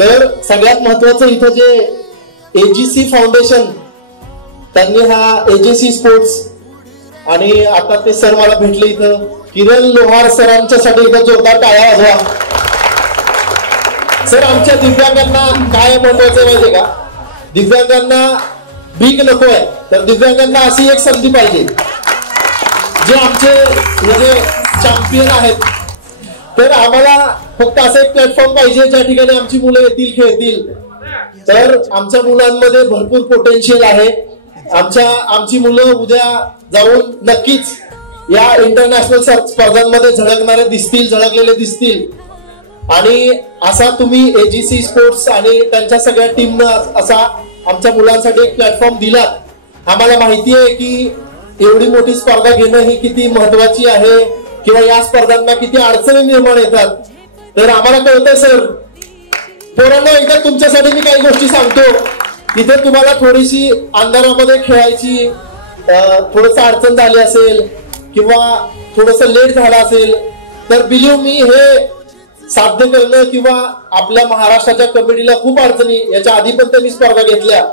तर सगळ्यात महत्वाचं इथं जे एजीसी फाउंडेशन त्यांनी हा एजीसी स्पोर्ट्स आणि आता ते सर मला भेटले इथं किरण लोहार सरांच्यासाठी इथं जोरदार टाळ्या वाजवा. सर आमच्या दिव्यांगांना काय महत्वाचं माहितीये का, दिव्यांगांना भीक नको आहे तर दिव्यांगांना अशी एक संधी पाहिजे. जे आमचे म्हणजे चॅम्पियन आहेत तर आम्हाला फक्त असं एक प्लॅटफॉर्म पाहिजे ज्या ठिकाणी आमची मुलं येतील खेळतील. तर आमच्या मुलांमध्ये भरपूर पोटेन्शियल आहे. आमची मुलं उद्या जाऊन नक्कीच या इंटरनॅशनल स्पर्धांमध्ये झळकलेले दिसतील. आणि असा तुम्ही एजीसी स्पोर्ट्स आणि त्यांच्या सगळ्या टीमनं असा आमच्या मुलांसाठी एक प्लॅटफॉर्म दिला. आम्हाला माहिती आहे की एवढी मोठी स्पर्धा घेणं ही किती महत्वाची आहे किंवा या स्पर्धांना किती अडचणी निर्माण येतात. तर आम्हाला कळतंय सर. पोरांनो एकदा तुमच्यासाठी मी काही गोष्टी सांगतो. इथे तुम्हाला थोडीशी अंधारामध्ये खेळायची थोडस अडचण झाली असेल किंवा थोडस लेट झालं असेल तर बिलीव्ह मी हे साध्य करणं किंवा आपल्या महाराष्ट्राच्या कमिटीला खूप अडचणी याच्या आधी पण त्यांनी स्पर्धा घेतल्या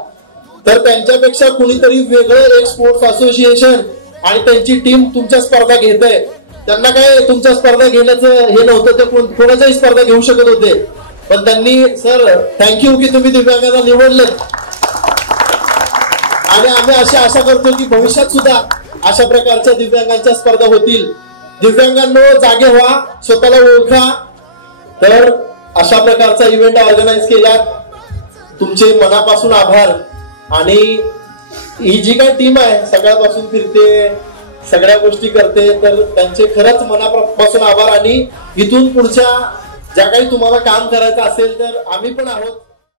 तर त्यांच्यापेक्षा कुणीतरी वेगळं एक स्पोर्ट्स असोसिएशन आणि त्यांची टीम तुमच्या स्पर्धा घेत आहे. त्यांना काय तुमच्या स्पर्धा घेण्याचं हे नव्हतं, ते कोणाच्याही स्पर्धा घेऊ शकत होते. पण त्यांनी सर थँक्यू की तुम्ही दिव्यांगांना निवडलं. आणि आम्ही अशी आशा करतो की भविष्यात सुद्धा अशा प्रकारच्या दिव्यांगांच्या स्पर्धा होतील. दिव्यांगांनो जागे व्हा, स्वतःला ओळखा. तर अशा प्रकारचा इव्हेंट ऑर्गनाईज केला तुमचे मनापासून आभार. आणि ही जी काही टीम आहे सगळ्यापासून फिरते सगळ्या गोष्टी करते तर त्यांचे खरंच मनापासून आभार. आणि इथून पुढच्या ज्या काही तुम्हाला काम करायचं असेल तर आम्ही पण आहोत.